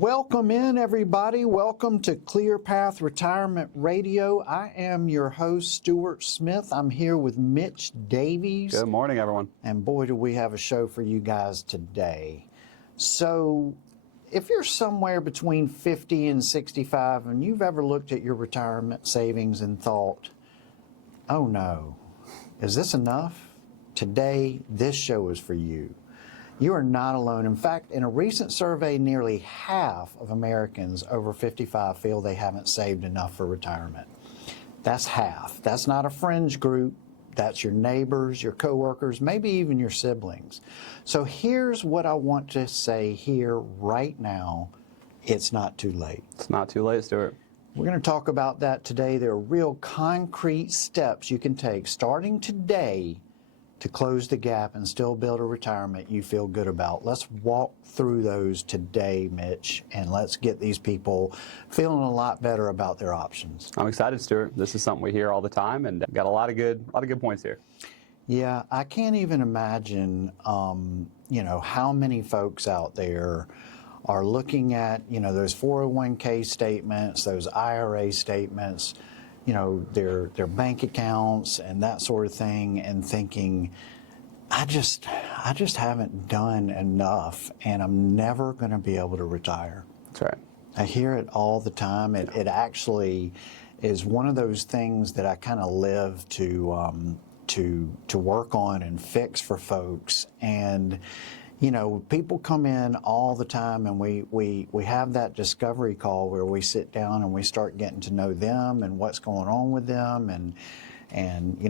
Welcome in, everybody. Welcome to ClearPath Retirement Radio. I am your host, Stewart Smith. I'm here with Mitch Davies. Good morning, everyone. And boy, do we have a show for you guys today. So, if you're somewhere between 50 and 65 and you've ever looked at your retirement savings and thought, oh no, is this enough? Today, this show is for you. You are not alone. In fact, in a recent survey, nearly half of Americans over 55 feel they haven't saved enough for retirement. That's half. That's not a fringe group. That's your neighbors, your coworkers, maybe even your siblings. So here's what I want to say here right now. It's not too late. It's not too late, Stuart. We're going to talk about that today. There are real concrete steps you can take starting today to close the gap and still build a retirement you feel good about. Let's walk through those today, Mitch, and let's get these people feeling a lot better about their options. I'm excited, Stuart. This is something we hear all the time, and got a lot of good points here. Yeah, I can't even imagine, how many folks out there are looking at, those 401k statements, those IRA statements, their bank accounts and that sort of thing, and thinking, I just haven't done enough, and I'm never going to be able to retire. That's right. I hear it all the time. It actually is one of those things that I kind of live to work on and fix for folks. And people come in all the time, and we have that discovery call where we sit down and we start getting to know them and what's going on with them, and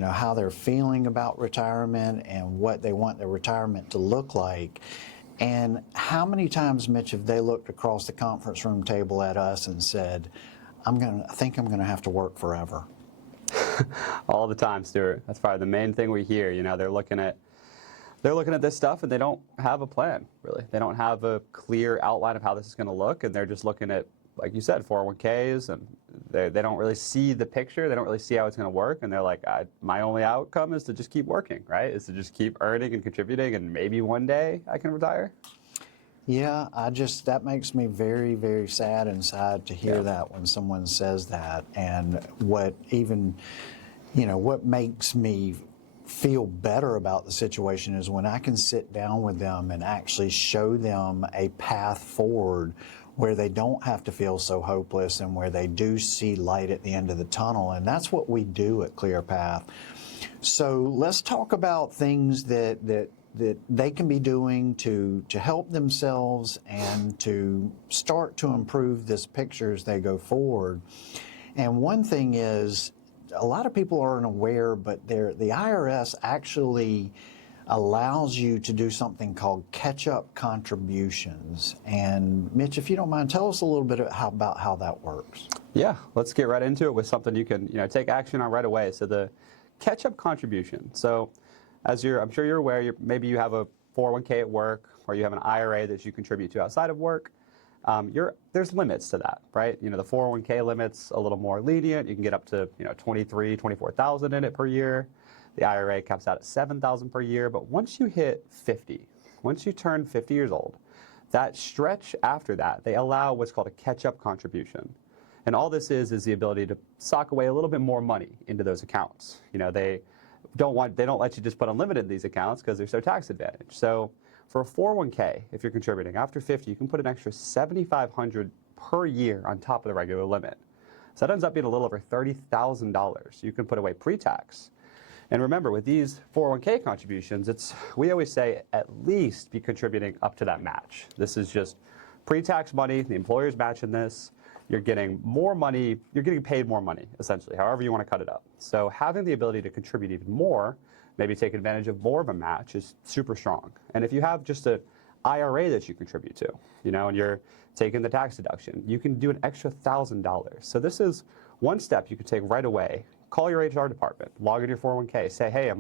how they're feeling about retirement and what they want their retirement to look like. And how many times, Mitch, have they looked across the conference room table at us and said, I think I'm going to have to work forever? All the time, Stuart. That's probably the main thing we hear. They're looking at this stuff and they don't have a plan, really. They don't have a clear outline of how this is going to look, and they're just looking at, like you said, 401ks, and they don't really see the picture. They don't really see how it's going to work, and they're like, my only outcome is to just keep working, right? Is to just keep earning and contributing, and maybe one day I can retire. Yeah, that makes me very, very sad inside to hear that when someone says that. And what makes me feel better about the situation is when I can sit down with them and actually show them a path forward where they don't have to feel so hopeless and where they do see light at the end of the tunnel. And that's what we do at ClearPath. So let's talk about things that they can be doing to help themselves and to start to improve this picture as they go forward. And one thing is, a lot of people aren't aware, but the IRS actually allows you to do something called catch-up contributions. And Mitch, if you don't mind, tell us a little bit about how that works. Yeah, let's get right into it with something you can take action on right away. So the catch-up contribution. So I'm sure you're aware, maybe you have a 401k at work, or you have an IRA that you contribute to outside of work. There's limits to that, right? The 401k limit's a little more lenient. You can get up to, 24,000 in it per year. The IRA caps out at 7,000 per year. But once you hit 50, once you turn 50 years old, that stretch after that, they allow what's called a catch-up contribution. And all this is the ability to sock away a little bit more money into those accounts. They don't let you just put unlimited in these accounts because they're so tax advantaged. So for a 401k, if you're contributing after 50, you can put an extra $7,500 per year on top of the regular limit. So that ends up being a little over $30,000 you can put away pre-tax. And remember, with these 401k contributions, we always say at least be contributing up to that match. This is just pre-tax money. The employer's matching this. You're getting more money. You're getting paid more money, essentially, however you want to cut it up. So having the ability to contribute even more, maybe take advantage of more of a match, is super strong. And if you have just an IRA that you contribute to, and you're taking the tax deduction, you can do an extra $1,000. So this is one step you could take right away. Call your HR department, log in your 401k, say, hey,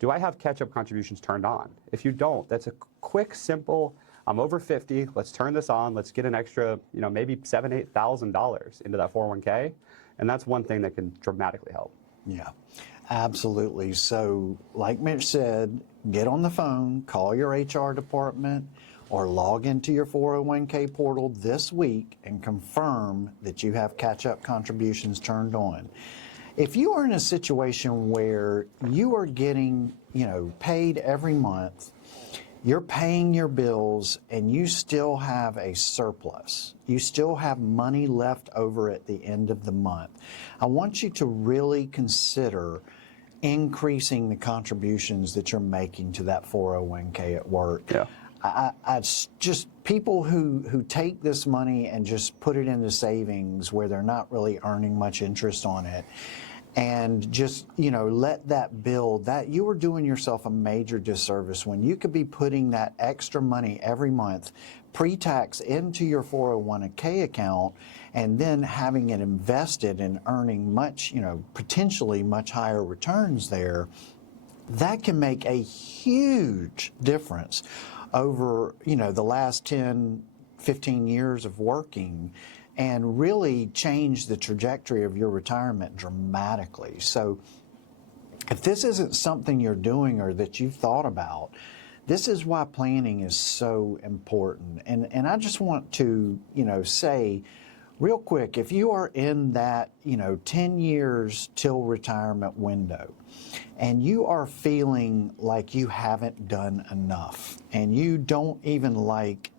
do I have catch-up contributions turned on? If you don't, that's a quick, simple, I'm over 50, let's turn this on, let's get an extra, maybe $7,000, $8,000 into that 401k. And that's one thing that can dramatically help. Yeah, absolutely. So like Mitch said, get on the phone, call your HR department, or log into your 401k portal this week and confirm that you have catch-up contributions turned on. If you are in a situation where you are getting, paid every month, you're paying your bills, and you still have a surplus, you still have money left over at the end of the month, I want you to really consider increasing the contributions that you're making to that 401k at work. Yeah. I just people who take this money and just put it into savings where they're not really earning much interest on it, and just let that build, that you are doing yourself a major disservice when you could be putting that extra money every month pre-tax into your 401k account and then having it invested and earning much, potentially much higher returns there. That can make a huge difference over, the last 10, 15 years of working, and really change the trajectory of your retirement dramatically. So if this isn't something you're doing or that you've thought about, this is why planning is so important. And I just want to, say real quick, if you are in that, 10 years till retirement window, and you are feeling like you haven't done enough, and you don't even like,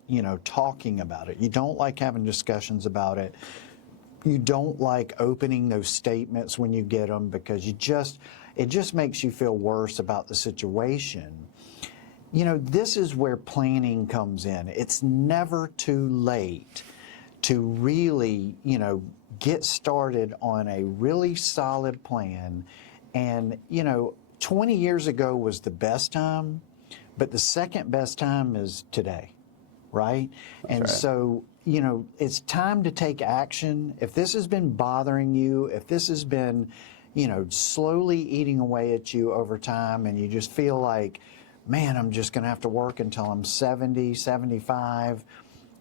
talking about it, you don't like having discussions about it, you don't like opening those statements when you get them because it just makes you feel worse about the situation. This is where planning comes in. It's never too late to really, get started on a really solid plan. And, 20 years ago was the best time, but the second best time is today, right? That's right. So, it's time to take action. If this has been bothering you, if this has been, slowly eating away at you over time, and you just feel like, man, I'm just going to have to work until I'm 70, 75,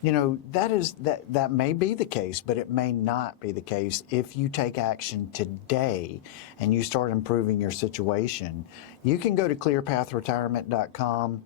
that may be the case, but it may not be the case if you take action today and you start improving your situation. You can go to ClearPathRetirement.com.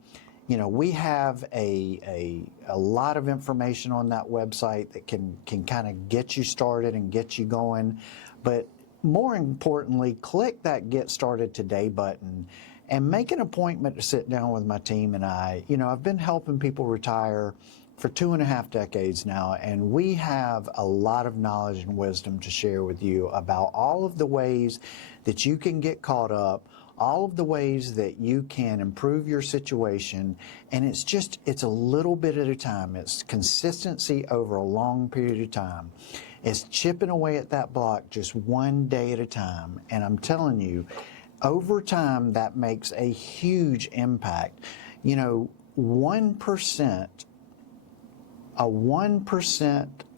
We have a lot of information on that website that can kind of get you started and get you going. But more importantly, click that Get Started Today button and make an appointment to sit down with my team and I. I've been helping people retire for 2.5 decades now, and we have a lot of knowledge and wisdom to share with you about all of the ways that you can get caught up, all of the ways that you can improve your situation, and it's a little bit at a time. It's consistency over a long period of time. It's chipping away at that block just one day at a time, and I'm telling you, over time, that makes a huge impact. 1%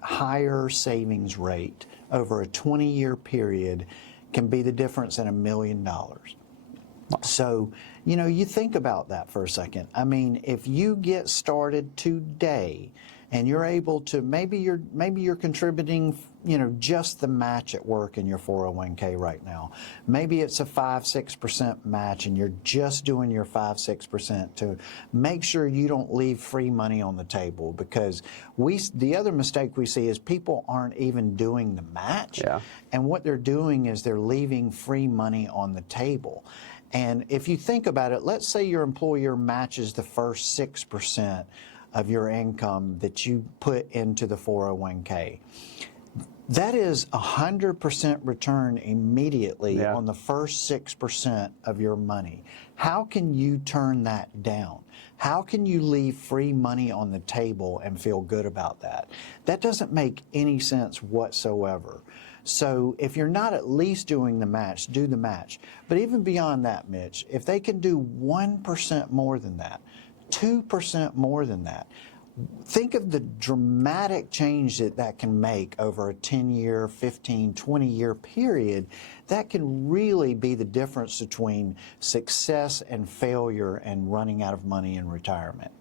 higher savings rate over a 20-year period can be the difference in $1 million. So, you think about that for a second. I mean, if you get started today and you're able to, maybe you're contributing, just the match at work in your 401k right now. Maybe it's a 5-6% match and you're just doing your 5-6% to make sure you don't leave free money on the table, because the other mistake we see is people aren't even doing the match. Yeah. And what they're doing is they're leaving free money on the table. And if you think about it, let's say your employer matches the first 6% of your income that you put into the 401k. That is 100% return immediately on the first 6% of your money. How can you turn that down? How can you leave free money on the table and feel good about that? That doesn't make any sense whatsoever. So if you're not at least doing the match, do the match. But even beyond that, Mitch, if they can do 1% more than that, 2% more than that, think of the dramatic change that can make over a 10-year, 15, 20-year period. That can really be the difference between success and failure and running out of money in retirement.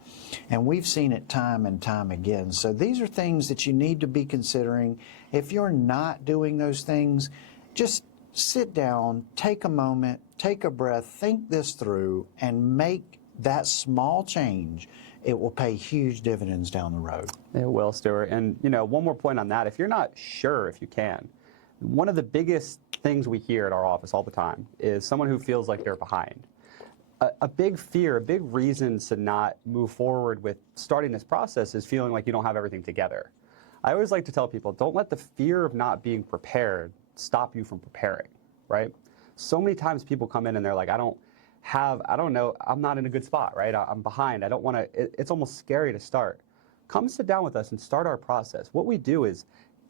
And we've seen it time and time again. So these are things that you need to be considering. If you're not doing those things, just sit down, take a moment, take a breath, think this through, and make that small change it will pay huge dividends down the road. It will, Stewart. And, one more point on that. If you're not sure if you can, one of the biggest things we hear at our office all the time is someone who feels like they're behind. A big fear, a big reason to not move forward with starting this process is feeling like you don't have everything together. I always like to tell people, don't let the fear of not being prepared stop you from preparing, right? So many times people come in and they're like, I don't know, I'm not in a good spot, right? I'm behind. I don't want to, it's almost scary to start. Come sit down with us and start our process. What we do is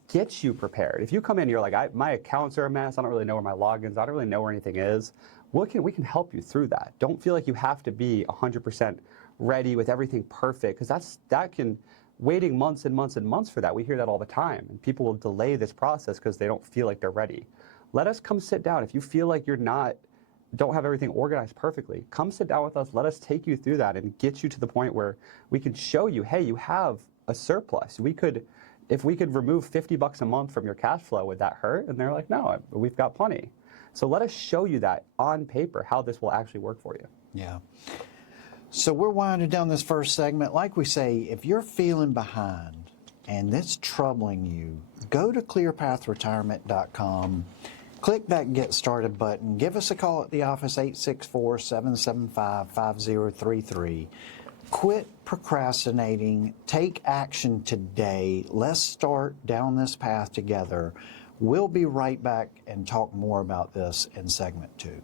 get you prepared. If you come in, you're like, my accounts are a mess. I don't really know where my logins, I don't really know where anything is. We can help you through that. Don't feel like you have to be 100% ready with everything perfect, because waiting months and months and months for that. We hear that all the time, and people will delay this process because they don't feel like they're ready. Let us come sit down. If you feel like don't have everything organized perfectly, come sit down with us. Let us take you through that and get you to the point where we can show you, hey, you have a surplus. If we could remove $50 a month from your cash flow, would that hurt? And they're like, no, we've got plenty. So let us show you that on paper, how this will actually work for you. Yeah. So we're winding down this first segment. Like we say, if you're feeling behind and it's troubling you, go to ClearPathRetirement.com, click that Get Started button, give us a call at the office, 864-775-5033. Quit procrastinating, take action today. Let's start down this path together. We'll be right back and talk more about this in segment 2.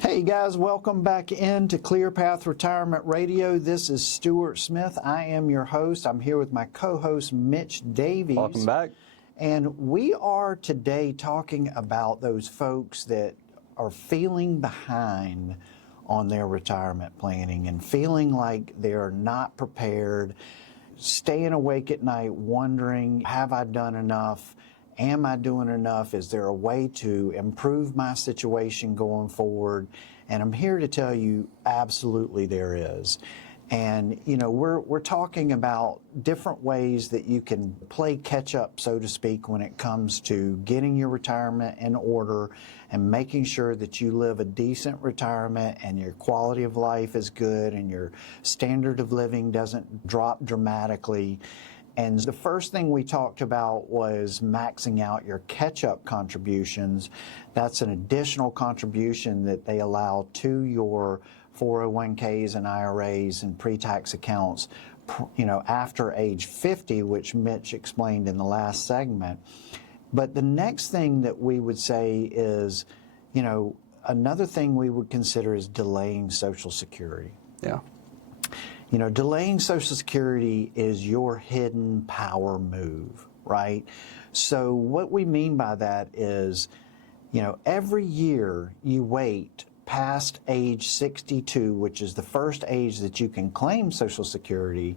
Hey guys, welcome back into ClearPath Retirement Radio. This is Stewart Smith. I am your host. I'm here with my co-host, Mitch Davies. Welcome back. And we are today talking about those folks that are feeling behind on their retirement planning and feeling like they're not prepared, staying awake at night wondering, have I done enough? Am I doing enough? Is there a way to improve my situation going forward? And I'm here to tell you, absolutely there is. And, we're talking about different ways that you can play catch up, so to speak, when it comes to getting your retirement in order and making sure that you live a decent retirement and your quality of life is good and your standard of living doesn't drop dramatically. And the first thing we talked about was maxing out your catch-up contributions. That's an additional contribution that they allow to your 401ks and IRAs and pre-tax accounts, after age 50, which Mitch explained in the last segment. But the next thing that we would say is, another thing we would consider is delaying Social Security. Yeah. Delaying Social Security is your hidden power move, right? So what we mean by that is, every year you wait past age 62, which is the first age that you can claim Social Security,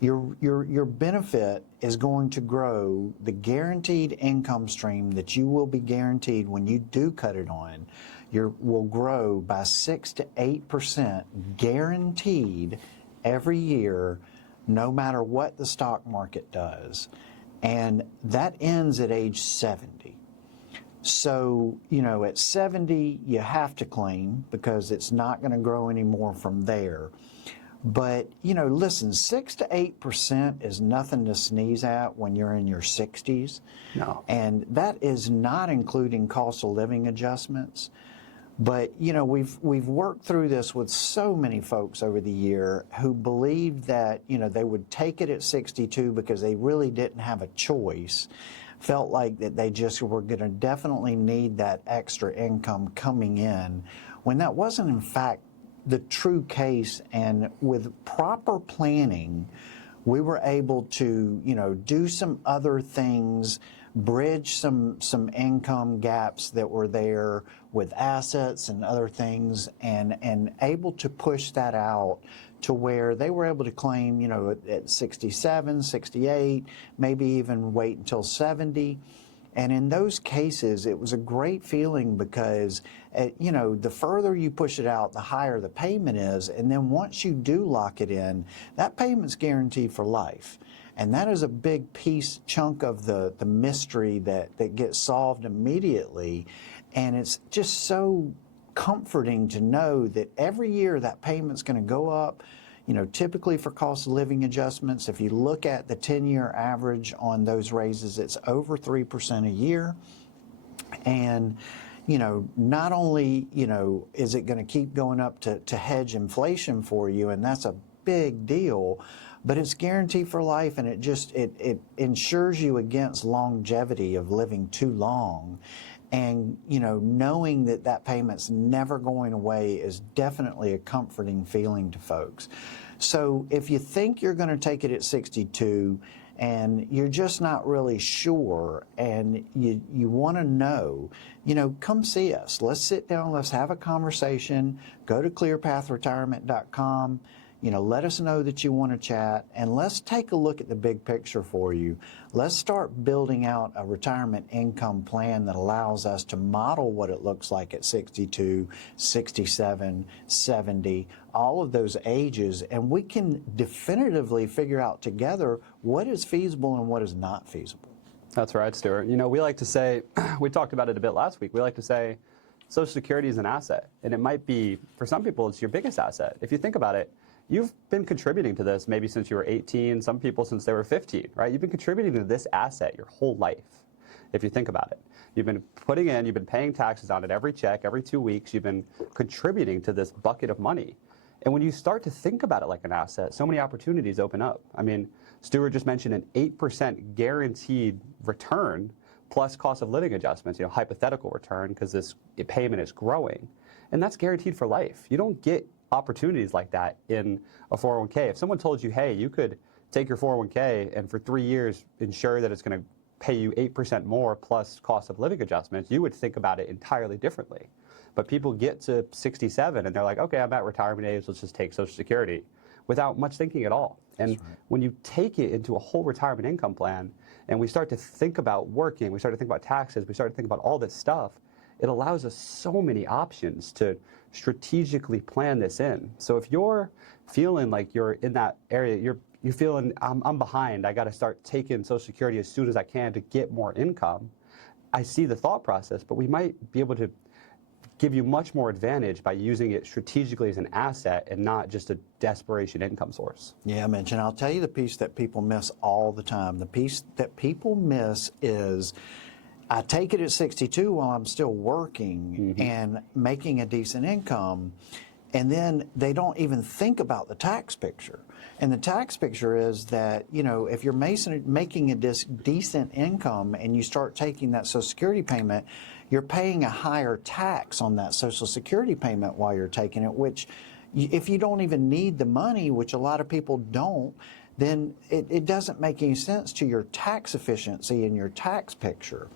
your benefit is going to grow. The guaranteed income stream that you will be guaranteed when you do cut it on, will grow by 6 to 8% guaranteed every year, no matter what the stock market does. And that ends at age 70. So, at 70, you have to claim because it's not going to grow anymore from there. But, listen, 6 to 8% is nothing to sneeze at when you're in your 60s. No. And that is not including cost of living adjustments. But, we've worked through this with so many folks over the year who believed that, they would take it at 62 because they really didn't have a choice, felt like that they just were going to definitely need that extra income coming in, when that wasn't, in fact, the true case. And with proper planning, we were able to, do some other things, bridge some income gaps that were there with assets and other things, and able to push that out to where they were able to claim, at 67, 68, maybe even wait until 70. And in those cases, it was a great feeling because, the further you push it out, the higher the payment is. And then once you do lock it in, that payment's guaranteed for life. And that is a big chunk of the mystery that gets solved immediately. And it's just so comforting to know that every year that payment's going to go up. You know, typically for cost of living adjustments, if you look at the 10-year average on those raises, it's over 3% a year. And, you know, not only, you know, is it going to keep going up to hedge inflation for you, and that's a big deal, but it's guaranteed for life, and it ensures you against longevity of living too long. And, you know, knowing that that payment's never going away is definitely a comforting feeling to folks. So if you think you're going to take it at 62 and you're just not really sure and you want to know, you know, come see us. Let's sit down, let's have a conversation. Go to ClearPathRetirement.com. You know, let us know that you want to chat, and let's take a look at the big picture for you. Let's start building out a retirement income plan that allows us to model what it looks like at 62, 67, 70, all of those ages, and we can definitively figure out together what is feasible and what is not feasible. That's right, Stewart. You know, we like to say, we talked about it a bit last week, we like to say Social Security is an asset, and it might be, for some people, it's your biggest asset. If you think about it, you've been contributing to this maybe since you were 18, some people since they were 15, right? You've been contributing to this asset your whole life, if you think about it. You've been putting in, you've been paying taxes on it every check, every 2 weeks, you've been contributing to this bucket of money. And when you start to think about it like an asset, so many opportunities open up. I mean, Stewart just mentioned an 8% guaranteed return plus cost of living adjustments, you know, hypothetical return because this payment is growing. And that's guaranteed for life. You don't get opportunities like that in a 401k. If someone told you, hey, you could take your 401k and for 3 years ensure that it's going to pay you 8% more plus cost of living adjustments, you would think about it entirely differently. But people get to 67 and they're like, okay, I'm at retirement age, let's just take Social Security without much thinking at all. And right. When you take it into a whole retirement income plan and we start to think about working, we start to think about taxes, we start to think about all this stuff, it allows us so many options to strategically plan this in. So if you're feeling like you're in that area, you're feeling, I'm behind, I got to start taking Social Security as soon as I can to get more income, I see the thought process, but we might be able to give you much more advantage by using it strategically as an asset and not just a desperation income source. Yeah, Mitch, and I'll tell you the piece that people miss all the time. The piece that people miss is I take it at 62 while I'm still working and making a decent income, and then they don't even think about the tax picture. And the tax picture is that, you know, if you're making a decent income and you start taking that Social Security payment, you're paying a higher tax on that Social Security payment while you're taking it, which if you don't even need the money, which a lot of people don't, then it doesn't make any sense to your tax efficiency and your tax picture.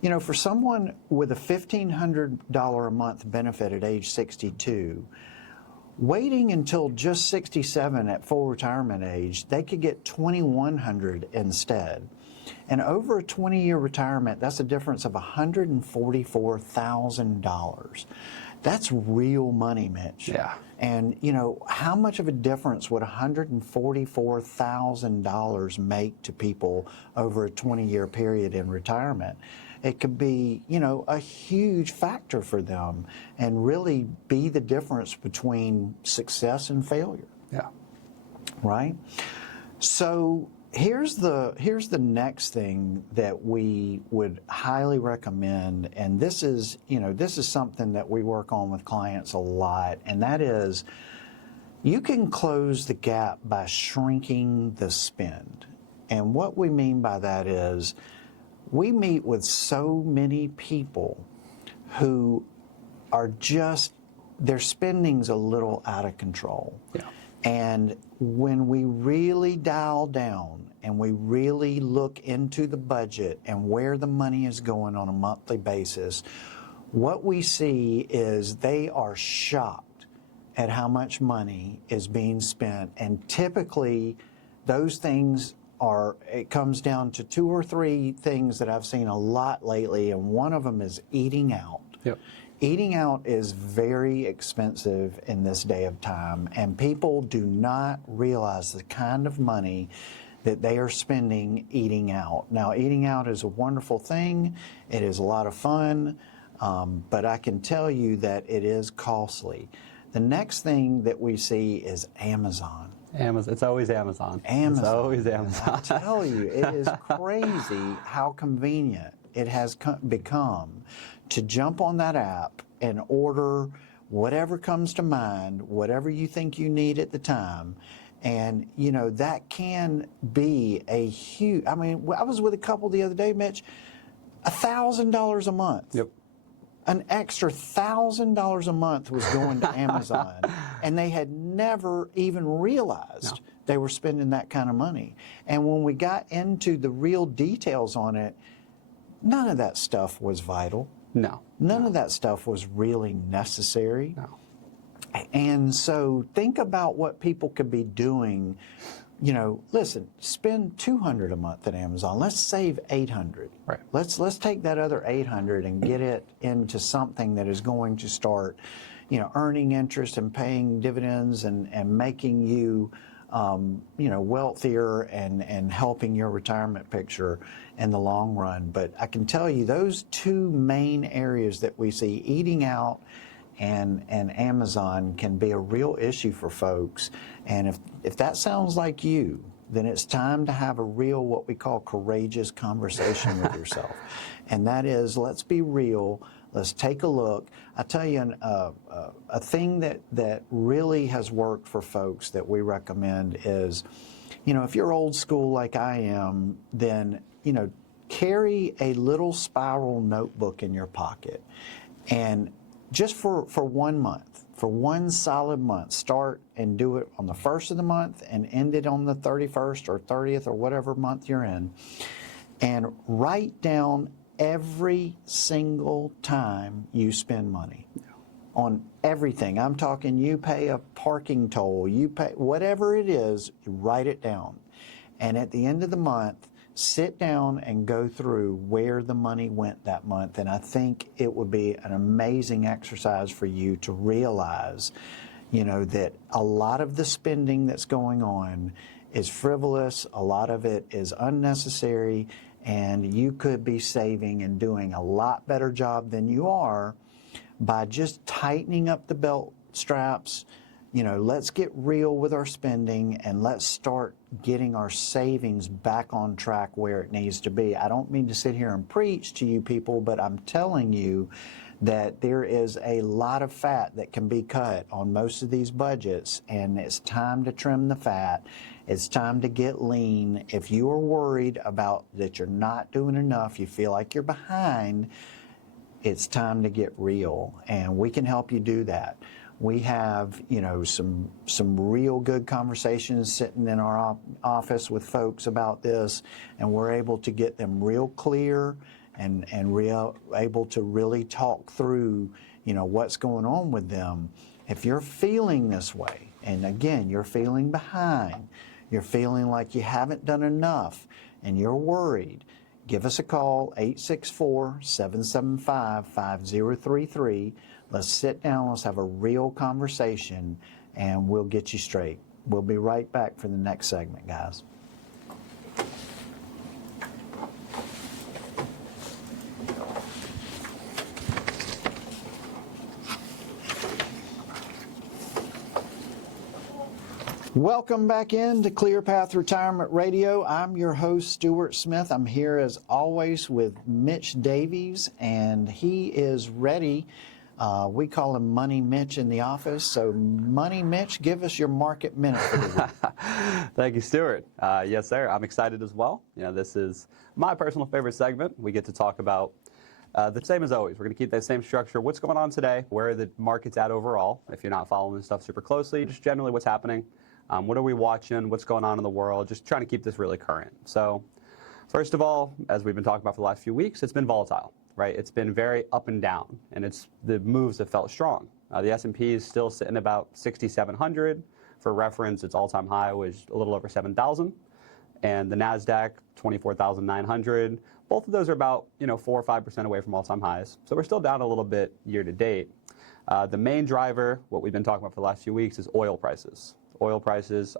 You know, for someone with a $1,500 a month benefit at age 62, waiting until just 67 at full retirement age, they could get $2,100 instead. And over a 20-year retirement, that's a difference of $144,000. That's real money, Mitch. Yeah. And, you know, how much of a difference would $144,000 make to people over a 20-year period in retirement? It could be, you know, a huge factor for them and really be the difference between success and failure. Yeah. Right? So here's the next thing that we would highly recommend, and this is, you know, this is something that we work on with clients a lot, and that is you can close the gap by shrinking the spend. And what we mean by that is we meet with so many people who are just, their spending's a little out of control. Yeah. And when we really dial down and we really look into the budget and where the money is going on a monthly basis, what we see is they are shocked at how much money is being spent. And typically those things are, it comes down to 2 or 3 things that I've seen a lot lately, and one of them is eating out. Yep. Eating out is very expensive in this day of time, and people do not realize the kind of money that they are spending eating out. Now, eating out is a wonderful thing. It is a lot of fun. But I can tell you that it is costly. The next thing that we see is Amazon. Amazon. It's always Amazon. Amazon. It's always Amazon. I tell you, it is crazy how convenient it has become to jump on that app and order whatever comes to mind, whatever you think you need at the time. And, you know, that can be a huge, I mean, I was with a couple the other day, Mitch, $1,000 a month. Yep. An extra $1,000 a month was going to Amazon, and they had never even realized they were spending that kind of money. And when we got into the real details on it, none of that stuff was vital. No. None of that stuff was really necessary. No. And so think about what people could be doing. You know, listen, spend $200 a month at Amazon. Let's save $800. Right. Let's take that other $800 and get it into something that is going to start, you know, earning interest and paying dividends and making you, you know, wealthier and helping your retirement picture in the long run. But I can tell you those two main areas that we see, eating out and Amazon, can be a real issue for folks. And if that sounds like you, then it's time to have a real, what we call, courageous conversation with yourself. And that is, let's be real. Let's take a look. I tell you, a thing that really has worked for folks that we recommend is, you know, if you're old school like I am, then, you know, carry a little spiral notebook in your pocket. And just for 1 month, for one solid month, start and do it on the first of the month and end it on the 31st or 30th or whatever month you're in, and write down every single time you spend money on everything. I'm talking, you pay a parking toll, you pay whatever it is, write it down. And at the end of the month, sit down and go through where the money went that month. And I think it would be an amazing exercise for you to realize, you know, that a lot of the spending that's going on is frivolous, a lot of it is unnecessary, and you could be saving and doing a lot better job than you are by just tightening up the belt straps. You know, let's get real with our spending and let's start getting our savings back on track where it needs to be. I don't mean to sit here and preach to you people, but I'm telling you that there is a lot of fat that can be cut on most of these budgets, and it's time to trim the fat. It's time to get lean. If you are worried about that you're not doing enough, you feel like you're behind, it's time to get real, and we can help you do that. We have, you know, some real good conversations sitting in our office with folks about this, and we're able to get them real clear and able to really talk through, you know, what's going on with them. If you're feeling this way, and again, you're feeling behind, you're feeling like you haven't done enough, and you're worried, give us a call, 864-775-5033. Let's sit down, let's have a real conversation, and we'll get you straight. We'll be right back for the next segment, guys. Welcome back in to ClearPath Retirement Radio. I'm your host, Stewart Smith. I'm here as always with Mitch Davies, and he is ready. We call him Money Mitch in the office. So Money Mitch, give us your market minute for the week. Thank you, Stewart. Yes, sir. I'm excited as well. You know, this is my personal favorite segment. We get to talk about the same as always. We're going to keep that same structure. What's going on today? Where are the markets at overall? If you're not following this stuff super closely, just generally what's happening. What are we watching? What's going on in the world? Just trying to keep this really current. So first of all, as we've been talking about for the last few weeks, it's been volatile, right? It's been very up and down, and the moves have felt strong. The S&P is still sitting about 6,700. For reference, its all-time high was a little over 7,000. And the NASDAQ, 24,900. Both of those are about 4 or 5% away from all-time highs. So we're still down a little bit year to date. The main driver, what we've been talking about for the last few weeks, is oil prices. Oil prices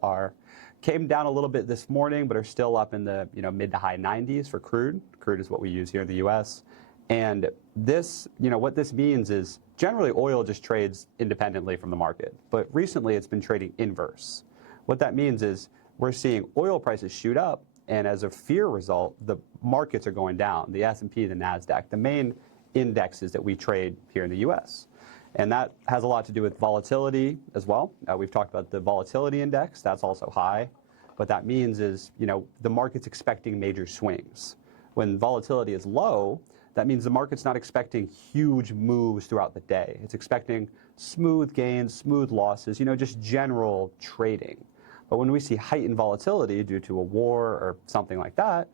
came down a little bit this morning, but are still up in the mid to high 90s for crude. Crude is what we use here in the U.S. And this, what this means is generally oil just trades independently from the market, but recently it's been trading inverse. What that means is we're seeing oil prices shoot up, and as a fear result, the markets are going down, the S&P, the NASDAQ, the main indexes that we trade here in the US. And that has a lot to do with volatility as well. We've talked about the volatility index, that's also high. What that means is, the market's expecting major swings. When volatility is low, that means the market's not expecting huge moves throughout the day. It's expecting smooth gains, smooth losses, just general trading. But when we see heightened volatility due to a war or something like that,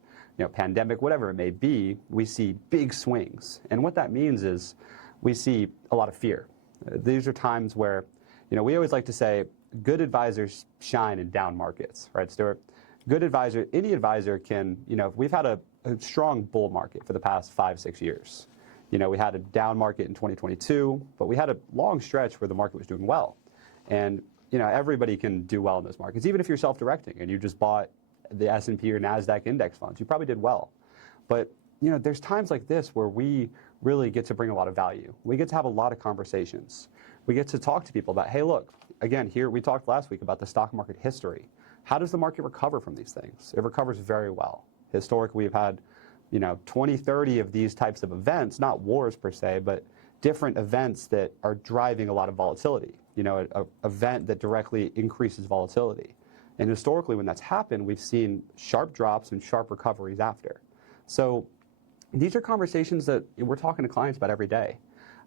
pandemic, whatever it may be, we see big swings. And what that means is we see a lot of fear. These are times where, we always like to say, good advisors shine in down markets, right, Stewart? Good advisor, any advisor can, we've had a strong bull market for the past 5-6 years. We had a down market in 2022, but we had a long stretch where the market was doing well. And, everybody can do well in those markets. Even if you're self-directing and you just bought the S&P or NASDAQ index funds, you probably did well. But, there's times like this where we really get to bring a lot of value. We get to have a lot of conversations. We get to talk to people about, hey, look, again, here we talked last week about the stock market history. How does the market recover from these things? It recovers very well. Historically, we've had, 20, 30 of these types of events, not wars per se, but different events that are driving a lot of volatility. An event that directly increases volatility. And historically, when that's happened, we've seen sharp drops and sharp recoveries after. So these are conversations that we're talking to clients about every day.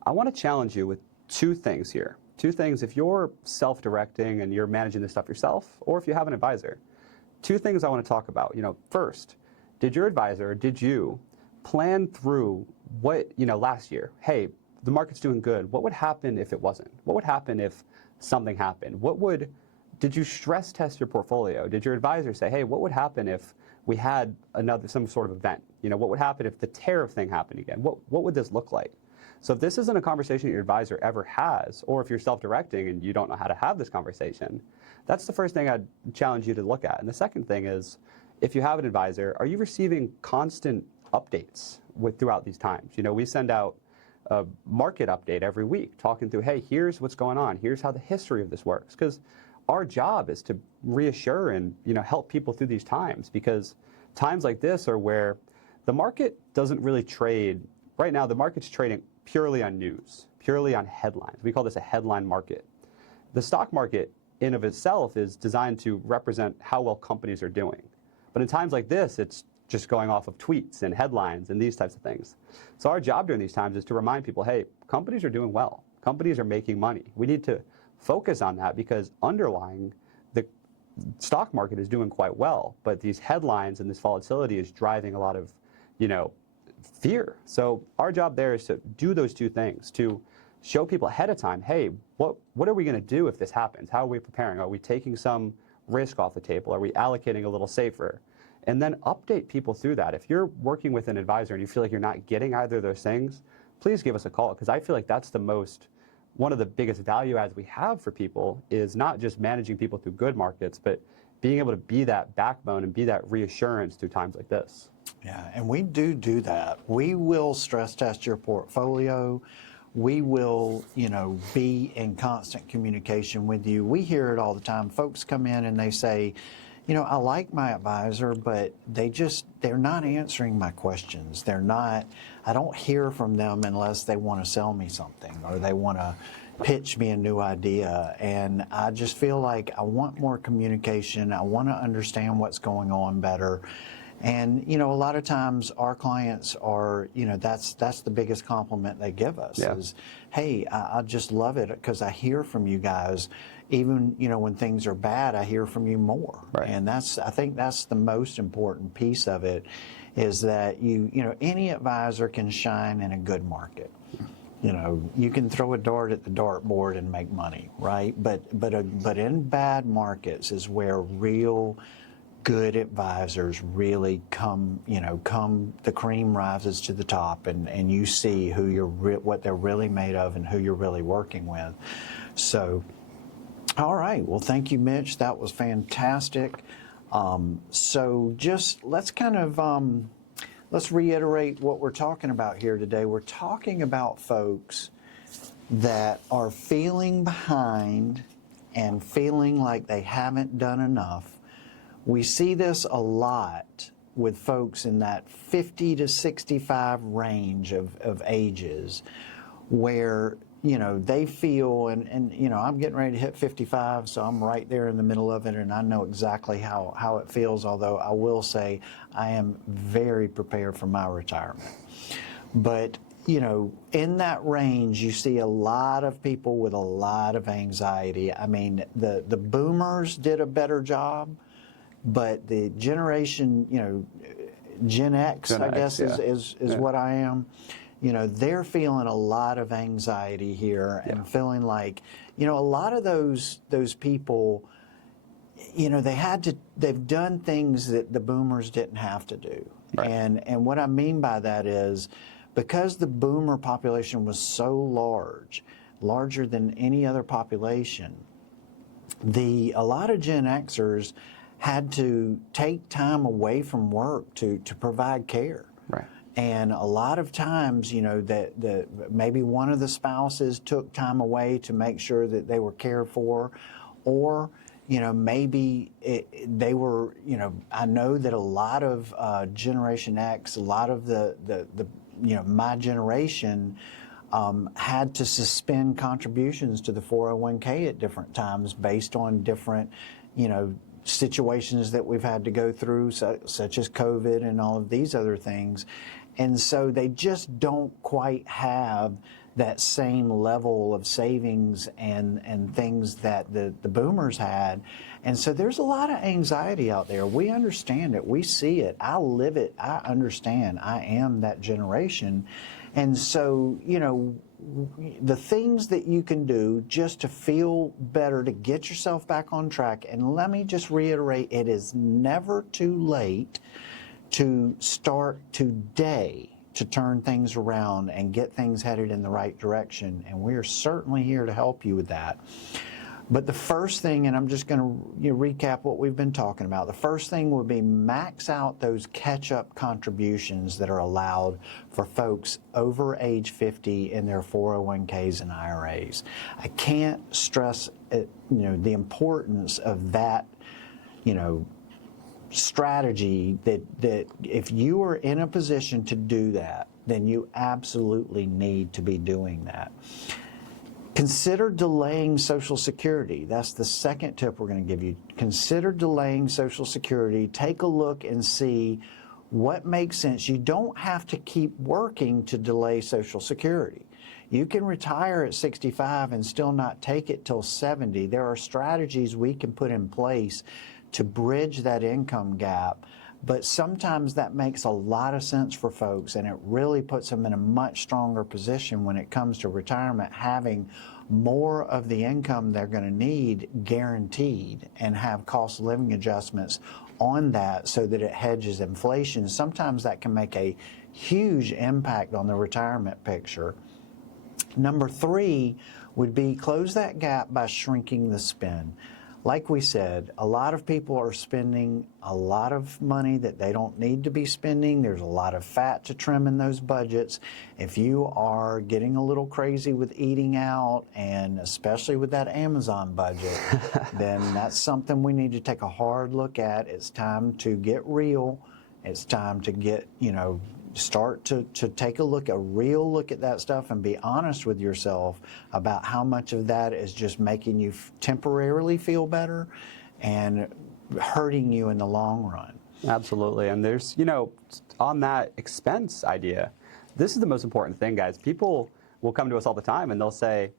I want to challenge you with two things here. Two things, if you're self-directing and you're managing this stuff yourself, or if you have an advisor. Two things I want to talk about. First, did your advisor, did you plan through what, last year, hey, the market's doing good. What would happen if it wasn't? What would happen if something happened? Did you stress test your portfolio? Did your advisor say, hey, what would happen if we had some sort of event? What would happen if the tariff thing happened again? What would this look like? So if this isn't a conversation your advisor ever has, or if you're self-directing and you don't know how to have this conversation, that's the first thing I'd challenge you to look at. And the second thing is, if you have an advisor, are you receiving constant updates throughout these times? We send out a market update every week, talking through, hey, here's what's going on. Here's how the history of this works. Because our job is to reassure and help people through these times, because times like this are where the market doesn't really trade. Right now, the market's trading purely on news, purely on headlines. We call this a headline market. The stock market in of itself is designed to represent how well companies are doing. But in times like this, it's just going off of tweets and headlines and these types of things. So our job during these times is to remind people, hey, companies are doing well. Companies are making money. We need to focus on that, because underlying the stock market is doing quite well, but these headlines and this volatility is driving a lot of, fear. So our job there is to do those two things, to show people ahead of time, hey, what are we going to do if this happens? How are we preparing? Are we taking some risk off the table? Are we allocating a little safer? And then update people through that. If you're working with an advisor and you feel like you're not getting either of those things, please give us a call, because I feel like that's one of the biggest value adds we have for people is not just managing people through good markets, but being able to be that backbone and be that reassurance through times like this. Yeah, and we do that. We will stress test your portfolio. We will, be in constant communication with you. We hear it all the time. Folks come in and they say, I like my advisor, but they're not answering my questions. I don't hear from them unless they want to sell me something or they want to pitch me a new idea. And I just feel like I want more communication. I want to understand what's going on better. And, a lot of times our clients are, that's the biggest compliment they give us is, hey, I just love it because I hear from you guys. Even, when things are bad, I hear from you more. Right. And I think that's the most important piece of it is that any advisor can shine in a good market. You can throw a dart at the dartboard and make money, right? But in bad markets is where real good advisors really come, the cream rises to the top and you see what they're really made of and who you're really working with. So, all right. Well, thank you, Mitch. That was fantastic. So just let's let's reiterate what we're talking about here today. We're talking about folks that are feeling behind and feeling like they haven't done enough. We see this a lot with folks in that 50 to 65 range of ages, where they feel, and I'm getting ready to hit 55, so I'm right there in the middle of it, and I know exactly how it feels, although I will say I am very prepared for my retirement. But in that range, you see a lot of people with a lot of anxiety. I mean, the boomers did a better job, but the generation, Gen X, I guess, yeah, is what I am. They're feeling a lot of anxiety here, and feeling like, a lot of those people, they've done things that the boomers didn't have to do. Right. And what I mean by that is, because the boomer population was so larger than any other population, a lot of Gen Xers had to take time away from work to provide care. Right. And a lot of times, that maybe one of the spouses took time away to make sure that they were cared for, or maybe they were, I know that a lot of Generation X, a lot of the my generation had to suspend contributions to the 401k at different times based on different, situations that we've had to go through, such as COVID and all of these other things. And so they just don't quite have that same level of savings and things that the boomers had. And so there's a lot of anxiety out there. We understand it. We see it. I live it. I understand. I am that generation. And so, the things that you can do just to feel better, to get yourself back on track. And let me just reiterate, it is never too late to start today to turn things around and get things headed in the right direction. And we are certainly here to help you with that. But the first thing, and I'm just going to recap what we've been talking about, the first thing would be max out those catch-up contributions that are allowed for folks over age 50 in their 401ks and IRAs. I can't stress the importance of that, strategy, that if you are in a position to do that, then you absolutely need to be doing that. Consider delaying Social Security. That's the second tip we're going to give you. Consider delaying Social Security. Take a look and see what makes sense. You don't have to keep working to delay Social Security. You can retire at 65 and still not take it till 70. There are strategies we can put in place to bridge that income gap. But sometimes that makes a lot of sense for folks, and it really puts them in a much stronger position when it comes to retirement, having more of the income they're going to need guaranteed, and have cost of living adjustments on that so that it hedges inflation. Sometimes that can make a huge impact on the retirement picture. Number 3 would be close that gap by shrinking the spend. Like we said, a lot of people are spending a lot of money that they don't need to be spending. There's a lot of fat to trim in those budgets. If you are getting a little crazy with eating out, and especially with that Amazon budget, then that's something we need to take a hard look at. It's time to get real. It's time to get, start to take a real look at that stuff, and be honest with yourself about how much of that is just making you temporarily feel better and hurting you in the long run. Absolutely. And there's, on that expense idea, this is the most important thing, guys. People will come to us all the time and they'll say,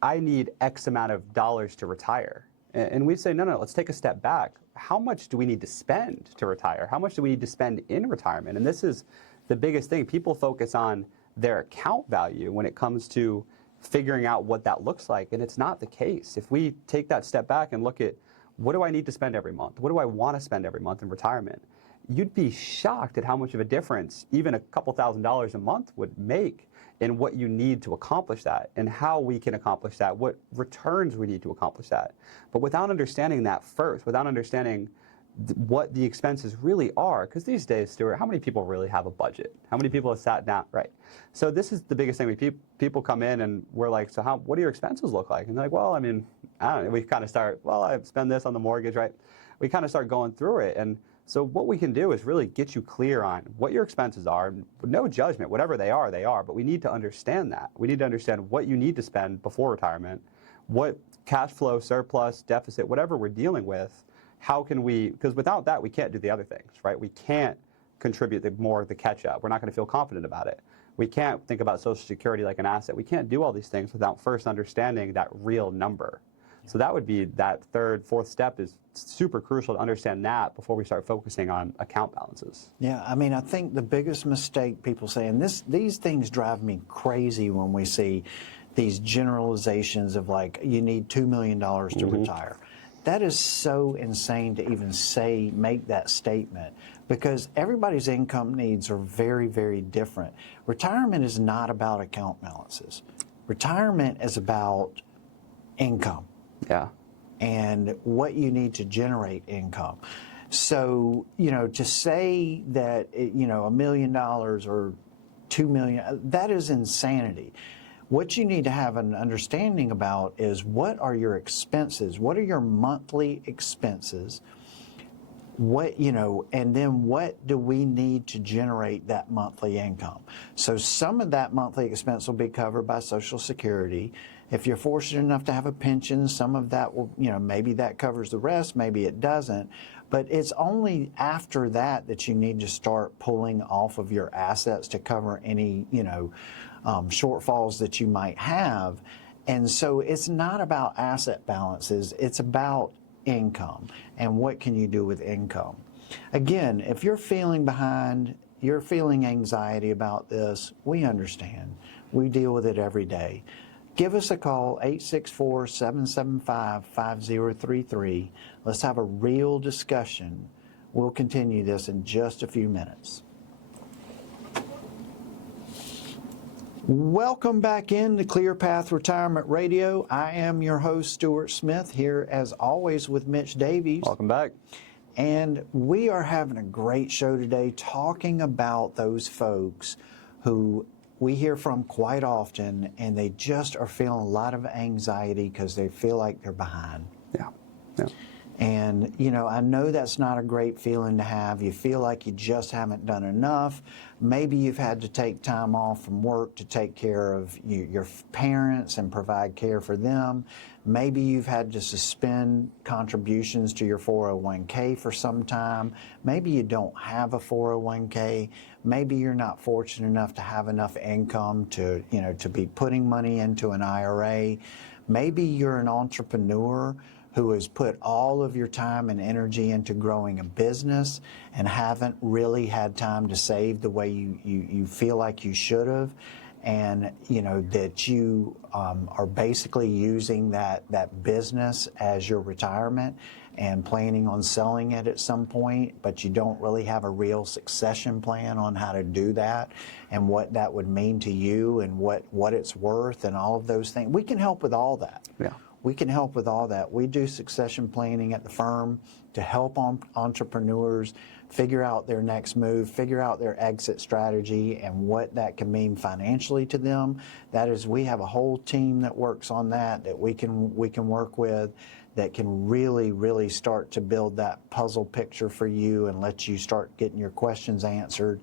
I need X amount of dollars to retire. And we say, no, let's take a step back. How much do we need to spend to retire? How much do we need to spend in retirement? And this is the biggest thing. People focus on their account value when it comes to figuring out what that looks like, and it's not the case. If we take that step back and look at, what do I need to spend every month? What do I want to spend every month in retirement? You'd be shocked at how much of a difference even a couple $1,000s a month would make in what you need to accomplish that, and how we can accomplish that, what returns we need to accomplish that. But without understanding that first, without understanding what the expenses really are. Because these days, Stuart, how many people really have a budget? How many people have sat down? Right. So this is the biggest thing. People come in and we're like, so what do your expenses look like? And they're like, well, I mean, I don't know. We kind of start, well, I spend this on the mortgage, right? We kind of start going through it. And so what we can do is really get you clear on what your expenses are. No judgment, whatever they are, but we need to understand that. We need to understand what you need to spend before retirement, what cash flow, surplus, deficit, whatever we're dealing with, how can we, because without that, we can't do the other things, right? We can't contribute the catch up. We're not going to feel confident about it. We can't think about Social Security like an asset. We can't do all these things without first understanding that real number. So that would be that third, fourth step is super crucial to understand that before we start focusing on account balances. Yeah, I mean, I think the biggest mistake people say, and these things drive me crazy when we see these generalizations of like, you need $2 million to retire. That is so insane to even make that statement, because everybody's income needs are very, very different. Retirement is not about account balances. Retirement is about income. Yeah. And what you need to generate income. So, to say that, $1 million or $2 million, that is insanity. What you need to have an understanding about is what are your expenses? What are your monthly expenses? And then what do we need to generate that monthly income? So some of that monthly expense will be covered by Social Security. If you're fortunate enough to have a pension, some of that will, maybe that covers the rest, maybe it doesn't. But it's only after that you need to start pulling off of your assets to cover any, shortfalls that you might have. And so it's not about asset balances, it's about income and what can you do with income. Again, if you're feeling behind, you're feeling anxiety about this, we understand. We deal with it every day. Give us a call, 864-775-5033. Let's have a real discussion. We'll continue this in just a few minutes. Welcome back in to ClearPath Retirement Radio. I am your host, Stewart Smith, here as always with Mitch Davies. Welcome back. And we are having a great show today talking about those folks who we hear from quite often, and they just are feeling a lot of anxiety because they feel like they're behind. Yeah. Yeah. And, I know that's not a great feeling to have. You feel like you just haven't done enough. Maybe you've had to take time off from work to take care of your parents and provide care for them. Maybe you've had to suspend contributions to your 401k for some time. Maybe you don't have a 401k. Maybe you're not fortunate enough to have enough income to be putting money into an IRA. Maybe you're an entrepreneur who has put all of your time and energy into growing a business and haven't really had time to save the way you feel like you should have, and that you are basically using that business as your retirement and planning on selling it at some point, but you don't really have a real succession plan on how to do that and what that would mean to you and what it's worth and all of those things. We can help with all that. Yeah. We can help with all that. We do succession planning at the firm to help entrepreneurs figure out their next move, figure out their exit strategy, and what that can mean financially to them. That is, we have a whole team that works on that we can work with, that can really, really start to build that puzzle picture for you and let you start getting your questions answered.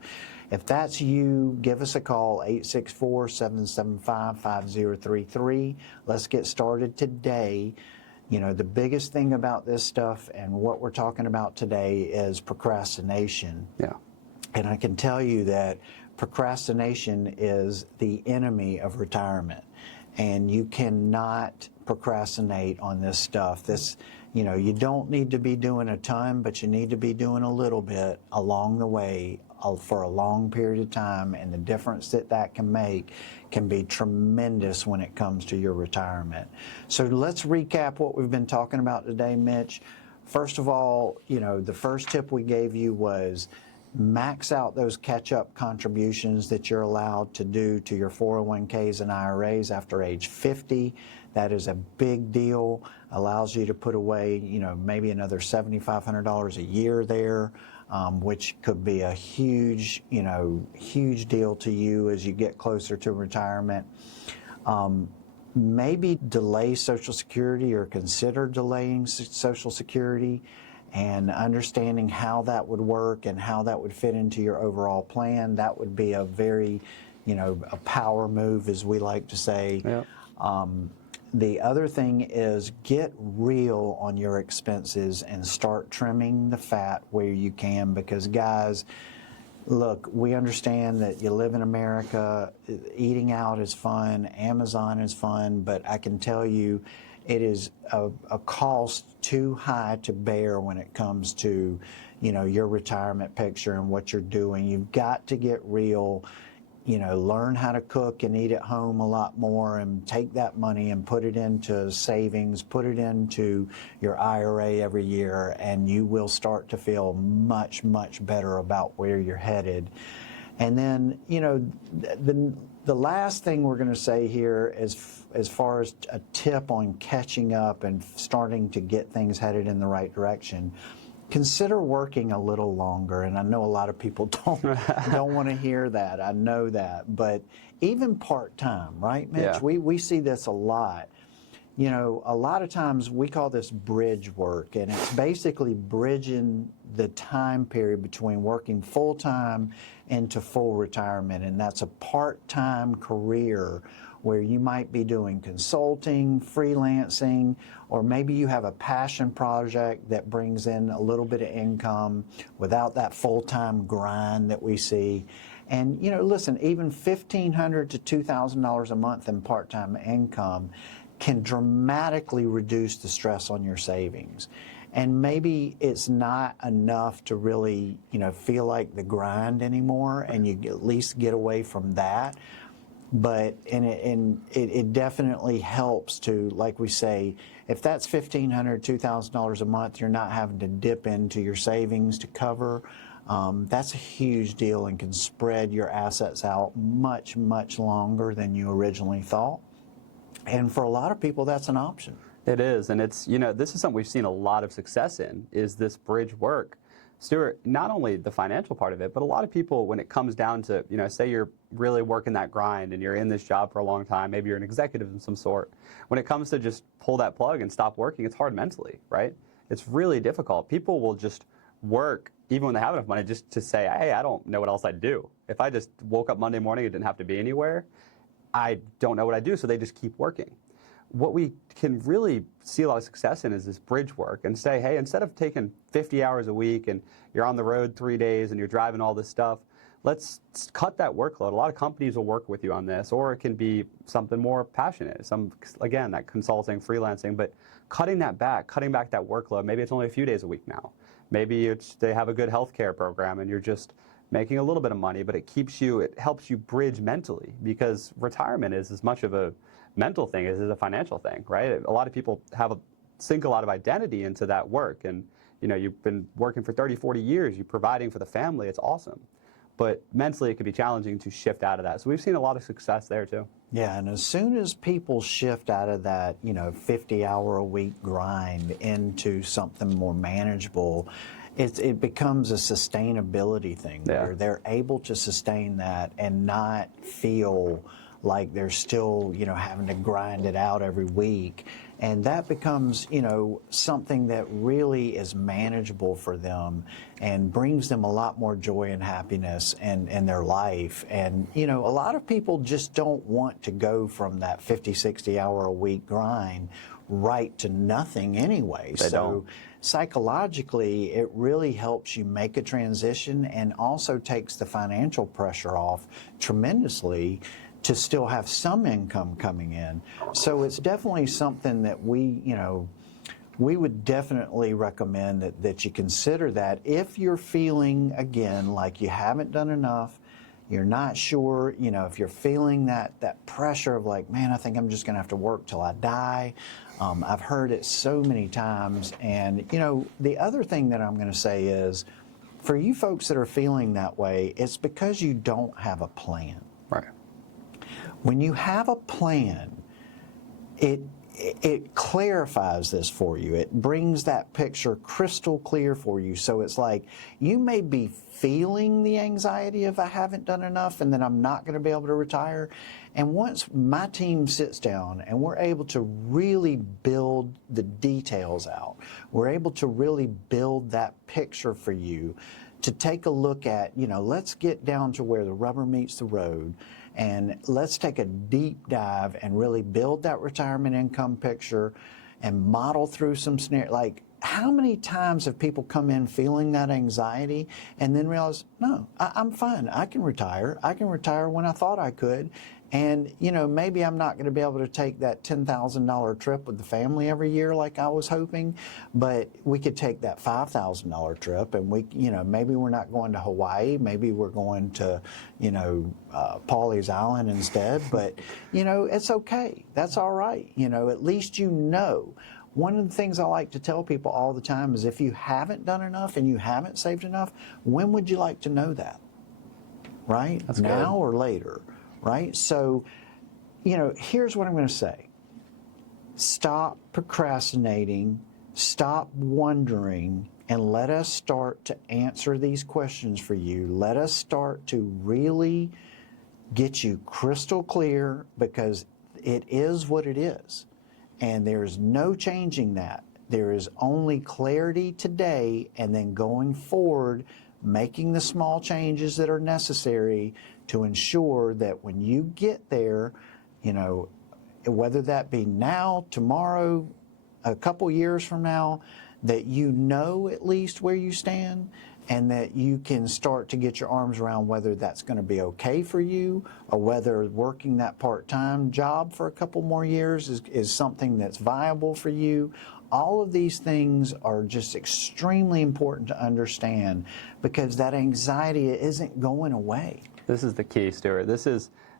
If that's you, give us a call, 864-775-5033. Let's get started today. The biggest thing about this stuff and what we're talking about today is procrastination. Yeah. And I can tell you that procrastination is the enemy of retirement. And you cannot procrastinate on this stuff. You don't need to be doing a ton, but you need to be doing a little bit along the way for a long period of time, and the difference that can make can be tremendous when it comes to your retirement. So let's recap what we've been talking about today, Mitch. First of all, the first tip we gave you was max out those catch-up contributions that you're allowed to do to your 401ks and IRAs after age 50. That is a big deal. Allows you to put away, maybe another $7,500 a year there, which could be a huge, huge deal to you as you get closer to retirement. Maybe delay Social Security or consider delaying Social Security, and understanding how that would work and how that would fit into your overall plan. That would be a very, a power move, as we like to say. Yep. The other thing is get real on your expenses and start trimming the fat where you can, because guys, look, we understand that you live in America, eating out is fun, Amazon is fun, but I can tell you it is a cost too high to bear when it comes to, your retirement picture and what you're doing. You've got to get real, learn how to cook and eat at home a lot more, and take that money and put it into savings, put it into your IRA every year, and you will start to feel much, much better about where you're headed. And then, the last thing we're going to say here is, as far as a tip on catching up and starting to get things headed in the right direction, consider working a little longer. And I know a lot of people don't want to hear that. I know that. But even part-time, right, Mitch? Yeah. We see this a lot. A lot of times we call this bridge work, and it's basically bridging the time period between working full-time into full retirement. And that's a part-time career where you might be doing consulting, freelancing, or maybe you have a passion project that brings in a little bit of income without that full-time grind that we see. And, listen, even $1,500 to $2,000 a month in part-time income can dramatically reduce the stress on your savings. And maybe it's not enough to really, feel like the grind anymore, and you at least get away from that. But it definitely helps to, like we say, if that's $1,500, $2,000 a month, you're not having to dip into your savings to cover. That's a huge deal and can spread your assets out much, much longer than you originally thought. And for a lot of people, that's an option. It is, and it's, this is something we've seen a lot of success in, is this bridge work. Stewart, not only the financial part of it, but a lot of people, when it comes down to, say you're really working that grind and you're in this job for a long time, maybe you're an executive of some sort. When it comes to just pull that plug and stop working, it's hard mentally, right? It's really difficult. People will just work, even when they have enough money, just to say, hey, I don't know what else I'd do. If I just woke up Monday morning and didn't have to be anywhere, I don't know what I'd do, so they just keep working. What we can really see a lot of success in is this bridge work, and say, hey, instead of taking 50 hours a week and you're on the road 3 days and you're driving all this stuff, let's cut that workload. A lot of companies will work with you on this, or it can be something more passionate. Again, that consulting, freelancing, but cutting back that workload. Maybe it's only a few days a week now. Maybe they have a good healthcare program and you're just making a little bit of money, but it helps you bridge mentally, because retirement is as much of a mental thing as a financial thing, right? A lot of people sink a lot of identity into that work, and you've been working for 30, 40 years, you're providing for the family, it's awesome. But mentally it can be challenging to shift out of that. So we've seen a lot of success there too. Yeah, and as soon as people shift out of that, 50-hour-a-week grind into something more manageable, it becomes a sustainability thing, where they're able to sustain that and not feel like they're still, having to grind it out every week. And that becomes, something that really is manageable for them and brings them a lot more joy and happiness in their life. And, a lot of people just don't want to go from that 50, 60-hour-a-week grind right to nothing anyway. So psychologically, it really helps you make a transition, and also takes the financial pressure off tremendously to still have some income coming in. So it's definitely something that we would definitely recommend that you consider that. If you're feeling, again, like you haven't done enough, you're not sure, if you're feeling that pressure of like, man, I think I'm just gonna have to work till I die. I've heard it so many times. And, the other thing that I'm gonna say is, for you folks that are feeling that way, it's because you don't have a plan. Right. When you have a plan, it clarifies this for you. It brings that picture crystal clear for you. So it's like you may be feeling the anxiety of I haven't done enough and then I'm not going to be able to retire. And once my team sits down and we're able to really build the details out, we're able to really build that picture for you to take a look at, let's get down to where the rubber meets the road. And let's take a deep dive and really build that retirement income picture and model through some scenarios. Like, how many times have people come in feeling that anxiety and then realize, no, I'm fine. I can retire. I can retire when I thought I could. And, maybe I'm not going to be able to take that $10,000 trip with the family every year like I was hoping, but we could take that $5,000 trip and maybe we're not going to Hawaii. Maybe we're going to, Pawleys Island instead. But, it's okay. That's all right. At least One of the things I like to tell people all the time is if you haven't done enough and you haven't saved enough, when would you like to know that? Right? That's now good. or later? Right? So, here's what I'm going to say. Stop procrastinating, stop wondering, and let us start to answer these questions for you. Let us start to really get you crystal clear, because it is what it is. And there's no changing that. There is only clarity today, and then going forward, making the small changes that are necessary to ensure that when you get there, whether that be now, tomorrow, a couple years from now, that at least where you stand, and that you can start to get your arms around whether that's going to be okay for you, or whether working that part-time job for a couple more years is something that's viable for you. All of these things are just extremely important to understand, because that anxiety isn't going away. This is the key, Stewart.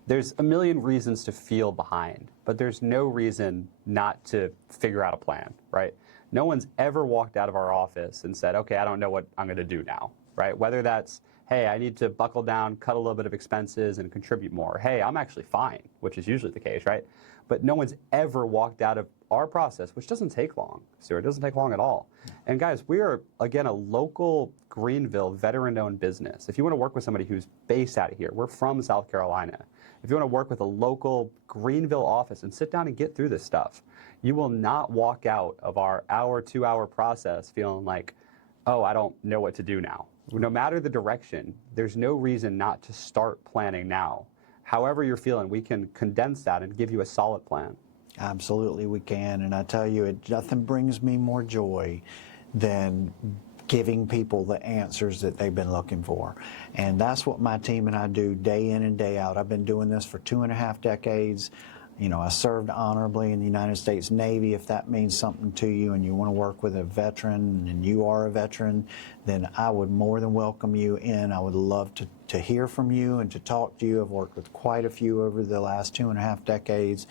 There's a million reasons to feel behind, but there's no reason not to figure out a plan, right? No one's ever walked out of our office and said, okay, I don't know what I'm going to do now, right? Whether that's, hey, I need to buckle down, cut a little bit of expenses and contribute more. Hey, I'm actually fine, which is usually the case, right? But no one's ever walked out of our process, which doesn't take long, Stewart. It doesn't take long at all. And guys, we are, again, a local Greenville veteran-owned business. If you want to work with somebody who's based out of here, we're from South Carolina. If you want to work with a local Greenville office and sit down and get through this stuff, you will not walk out of our hour, 2-hour process feeling like, oh, I don't know what to do now. No matter the direction, there's no reason not to start planning now. However you're feeling, we can condense that and give you a solid plan. Absolutely we can, and I tell you, nothing brings me more joy than giving people the answers that they've been looking for. And that's what my team and I do day in and day out. I've been doing this for 2.5 decades. I served honorably in the United States Navy. If that means something to you and you want to work with a veteran and you are a veteran, then I would more than welcome you in. I would love to hear from you and to talk to you. I've worked with quite a few over the last 2.5 decades.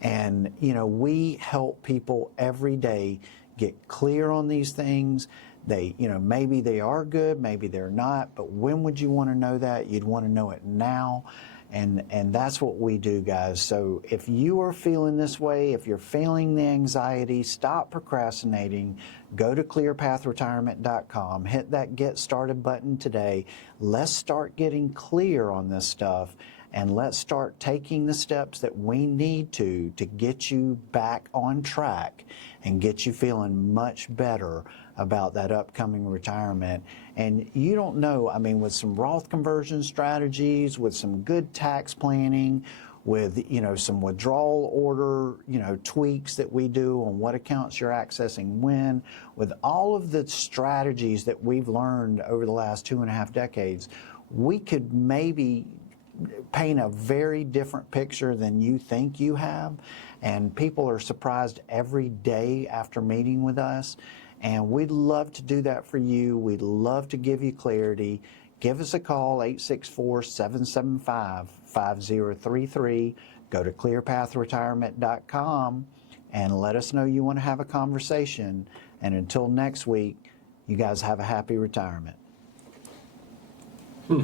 And, we help people every day get clear on these things. Maybe they are good, maybe they're not, but when would you want to know that? You'd want to know it now. And that's what we do, guys. So if you are feeling this way, if you're feeling the anxiety, stop procrastinating. Go to ClearPathRetirement.com. Hit that Get Started button today. Let's start getting clear on this stuff. And let's start taking the steps that we need to get you back on track and get you feeling much better about that upcoming retirement. And you don't know, with some Roth conversion strategies, with some good tax planning, with some withdrawal order tweaks that we do on what accounts you're accessing when, with all of the strategies that we've learned over the last 2.5 decades, we could maybe paint a very different picture than you think you have. And people are surprised every day after meeting with us. And we'd love to do that for you. We'd love to give you clarity. Give us a call, 864-775-5033. Go to ClearPathRetirement.com and let us know you want to have a conversation. And until next week, you guys have a happy retirement.